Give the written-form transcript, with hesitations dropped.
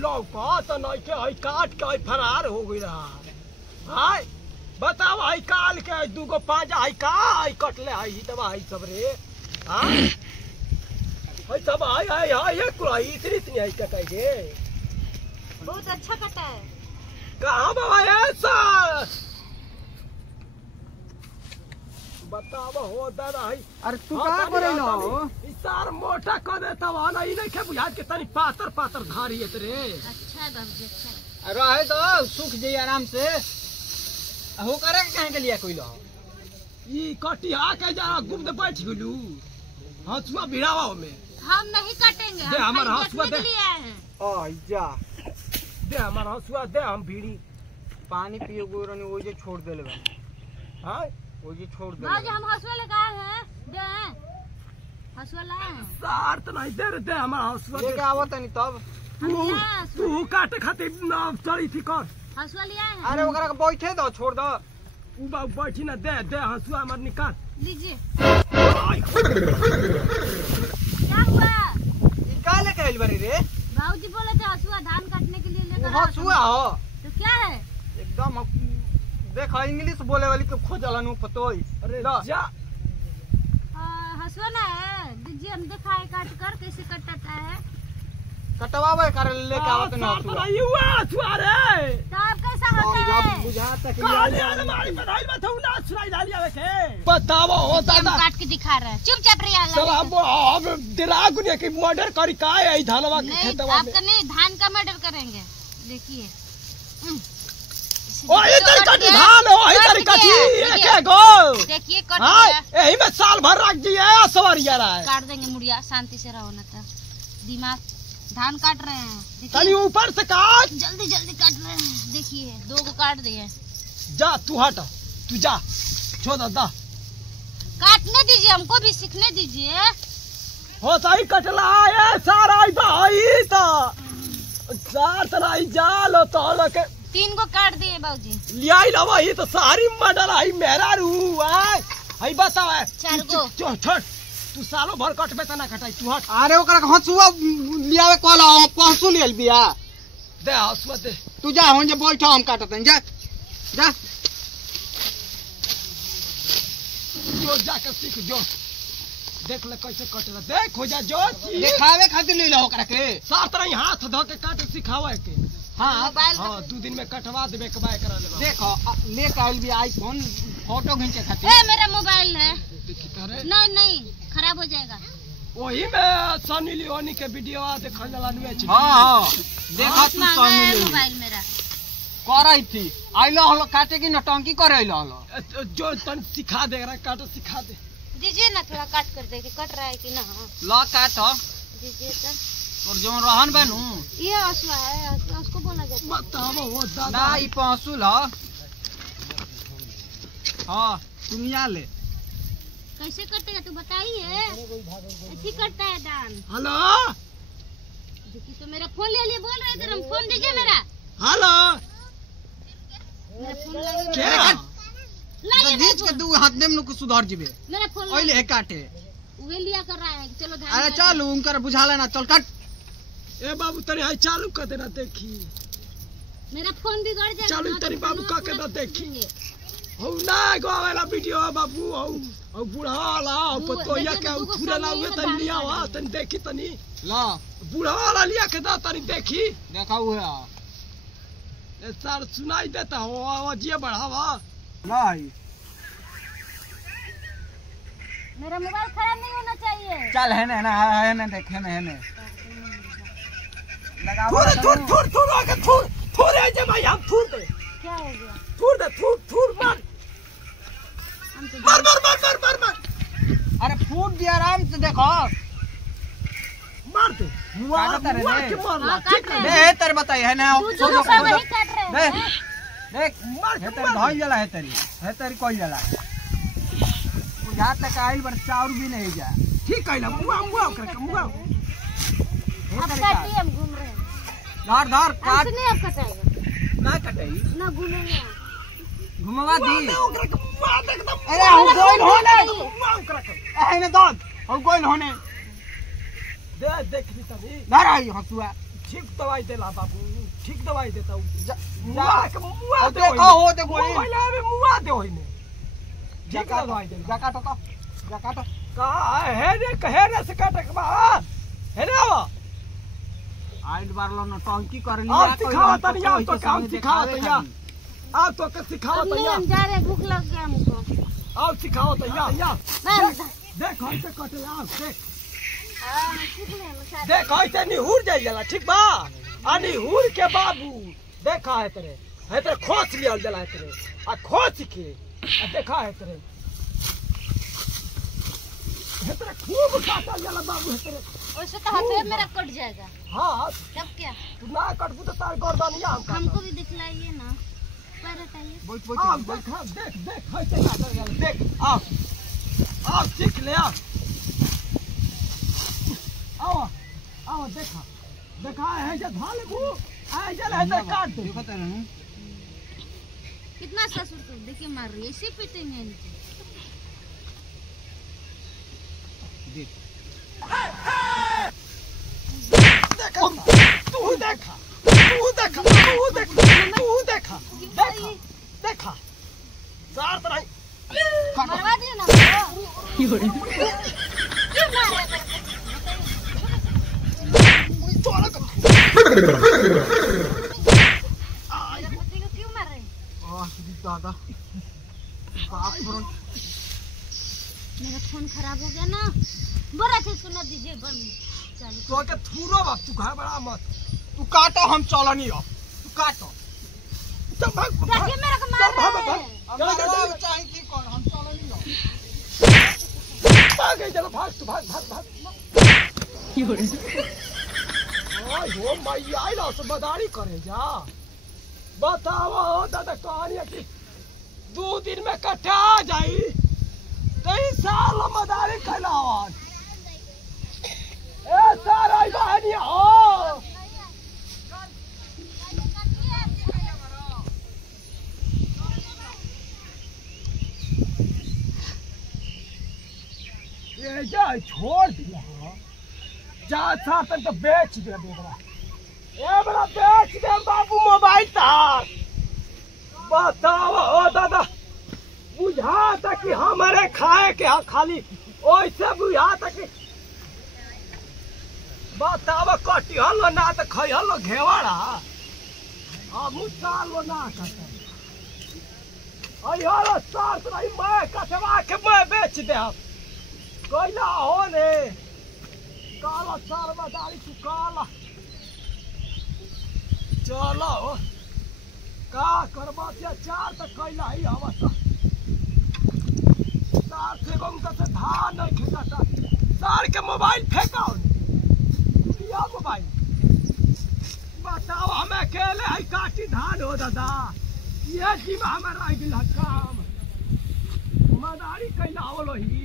लौका तो नहीं के हई काट के हई फरार हो गई रहा हाय बताओ हई काल के दूगो पांजा हई का हई कटले हई दवा हई सब रे हां हई सब हई हई हई ये कुलाई इतनी हई का कहे बहुत अच्छा कटा है। कहां बाबा ऐसा बताओ हो दादा हई अरे तू का करे ना इसार मोटा कर देता वाला ई नहीं के बुझा के तनी पातर पातर धारी है रे। अच्छा बाबूजी अच्छा रहे तो सुख जाई आराम से हो करे कहां के लिया कोई लो ई कटिया के जा गुम दे बैठ गेलू हसुआ भिड़ावा में हम नहीं काटेंगे दे हम हमार हसुआ दे लिए आए हैं। ओ जा दे हमार हसुआ दे हम भीड़ी पानी पियो गोरनी वो जे छोड़ देले बा हां वो जे छोड़ देले बाबूजी हम हसुआ लेके आए हैं दे हसुआ लाए हैं सार तो नहीं दे रे दे हमार हसुआ लेके आवत नहीं तब तू काटे खातिर ना चली थी कर हसुआ ले आए हैं। अरे ओकरा के बैठे दो छोड़ दो उ बा बैठी ना दे दे हसुआ हमार निकाल लीजिए क्या हुआ ई का लेके आइल बारी रे बाबूजी बोले थे हसुआ धान काटने के लिए लेकर वो हसुआ हो तो क्या है एकदम देखा इंग्लिश बोले वाली के खोजला नु पतोई अरे ला। जा हसुआ ना है दीजिए हम दिखाए काट कर कैसे कटता है कटवावे कर लेके आवत ना तो नहीं हुआ हसुआ रे तो अब कैसा होता है बुझाता कि काले अलमारी बनाई में तो ना सुनाई डाली आवे के बताओ हो हम दादा काट के दिखा रहे हैं चुपचाप रहिए सब अब दिला गुनिया की मर्डर करी का है धानवा के नहीं खेतवा में आपका नहीं धान का मर्डर करेंगे देखिए ओ इधर कटी धान ओ इधर कटी एके गो देखिए कट हां गया एही में साल भर रख दिए सवारिया रहा है काट देंगे मुड़िया शांति से रहो ना तो दिमाग धान काट रहे हैं तनी देखिए ऊपर से काट जल्दी जल्दी काट रहे हैं देखिए 2 को काट दिए जा तू हट तू जा छोड़ दा काटने दीजिए हमको भी सीखने दीजिए हो सही कटला है सारा भाई तो सार तनाई जालो तो के 3 को काट दिए बाबूजी लियाई लवा ही तो सारी मडल आई मेरा रू आय हई बताओ 4 गो छोड़ तू सालों भर कटबे तना कटाई तू हट अरे ओकरा के हसुआ लियावे कोला पहुंचू लेल बिया दे हसुआ दे तू जा हो जे बैठो हम काटत हैं जा जा जो जाके सीख जो देख ले कैसे कटेला देख हो जा जो दिखावे खातिर ले लो ओकरा के सार तरह हाथ धो के काटे सिखावे के हां मोबाइल हां 2 दिन में कटवा देबे कबाय करा लेबा देखो लेके आइल भी आईफोन फोटो खींचे ए खातिर मेरा मोबाइल है देखी तारे नहीं नहीं खराब हो जाएगा वही में सनी लियोनी के वीडियो देखल जाला नुए छी हां देखा तू महंगा है सामने मोबाइल मेरा करई थी आइलो हलो काटे की नटंकी करे आइलो हलो जो तन सिखा दे रहा काटो सिखा दे दीजिए ना थोड़ा काट कर देखिए कट रहा है कि ना ला काट दीजिए तो और जो रहन बनू ये हसुआ है उसको बोला जाता है बताओ वो दादा ना ई पहुंचू ला हां तुम यहाँ ले कैसे कटेगा तू बताइए ऐसे करता है दान हेलो देखिए तो मेरा फोन ले लिए बोल रहे थे हम फोन दीजिए मेरा हेलो मेरा फोन लगे क्या लाइए बीच के दू हाथ देम नु सुधार जीबे मेरा फोन ओइले काटे वही लिया कर रहा है चलो धान अरे चल उनकर बुझा लेना चल काट ए बाबू तनी हाई चालू कर देना देखी मेरा फोन बिगड़ जाएगा चालू ना, तनी तो बाबू फोन का के पूरा ना देखी खींचेंगे। हो ना गो वाला वीडियो बाबू हो बुढ़ा वाला पतोया के देखिए, उठुरे ला हुए दूगो तनी सामने लिया में वा डाल तनी देखी तनी ला बुढ़ा वाला लिया के दा तनी देखी देखा हुआ ए सर सुनाई देता हो आवाजिए बढ़ावा लाई मेरा मोबाइल खराब नहीं होना चाहिए चल है ना देखे ना लगा थूर आके थूर है जे भाई हम थूर दे क्या हो गया थूर दे थूर मार हम तो मार अरे फूट दिया आराम से देखो मार दे हुआ के मारला हाँ, ठीक काट है रहे दे तेरे बताई है ना दूसरों का वही काट रहे देख हैं देख मार है के तेरी भाई जला है तेरी कोई जला यहाँ तक आइल पर चाउर भी नहीं जा ठीक है ना मुआ कर मुआ अब काटिए हम घूम रहे हैं धर धर काट नहीं अब कटाएगा ना कटई ना घूमेंगे घुमवा दी ओकरा के मुआ देख दम अरे हम गोइल होने मुआ ओकरा के एने दाद हम गोइल होने दे देख ली तनी धर आई हसुआ ठीक दवाई देला बाबू, ठीक दवाई देता हूँ। जा मुआ दे देखो हो देखो पहले अभी मुआ दे होई ने ठीक जका दवाई दे। जका तो जका तो कहा है रे से काटे के बा है रे आवा आइल बार लो न टंकी कर लिया आप सिखाओ तनिया तो काम सिखाओ तनिया आप तो के सिखाओ अब नहीं तनिया हम जा रहे, भूख लग गया हमको। आप सिखाओ तनिया मैं देख ऐसे कटे आप देख सीख ले मसाज। देख ऐसे निहुर जाइला ठीक बा आ निहुर के बाबू देखा है तेरे खोच लिया जला है तेरे आ खोच के आ देखा है तेरे खूब काटा जाला बाबू है तेरे। वैसे तो हाथ में मेरा कट जाएगा। हाँ तब क्या तू ना कटबू तो तार गर्दनिया हमको भी दिखलाइए ना, पैर हटाइए। बैठ देख देख कैसे काटा जाला देख आओ सीख ले आओ देखा है जे धान को आए जल है तो काट दे। देखो तेरे नु कितना ससुर तो देखिए मार रही है, इसी पीटेंगे इनको। देख देखा सार तरह मरवा दिए ना क्यों मार रहे हैं? दादा बाप रे मेरा फोन खराब हो गया ना, बड़ा थे इसको न दीजिए बंद चालू। तो के थूरो बाप तू घर बड़ा मत तू काटो हम चलनी हो तू काटो चल भाग देखिए मेरा को मार रहा है। हमारा चाहे की कौन हम चलनी हो भाग चलो भाग तू भाग ओए हो मैया आई ना सब बदारी करे जा बताओ दादा कहानी है कि 2 दिन में कटा जाई 3 साल मदारी कैलावन ए सारा बहनिया हो ये जा छोड़ दिया जा सातन तो बेच दे बेटा ए बड़ा बेच दे बाबू मोबाइल तार बताओ ओ दादा बुझाता कि हमारे खाए के खाली ओइसे बुझाता कि बताओ कटी हलो ना तो खई हलो घेवाड़ा अब मुसालो ना करता आई हलो सार तो नहीं मैं कटवा के मैं बेच दे अब कोयला हो ने काला सार बदारी तू काला चलो का करबा चार तक कैला ही अवस्था सार से गम का से धान नहीं खेता सार के मोबाइल फेंकाओ दिया मोबाइल बताओ हमें अकेले है काटी धान हो दादा ये जीवा हमारा काम मदारी कैला आवलो ही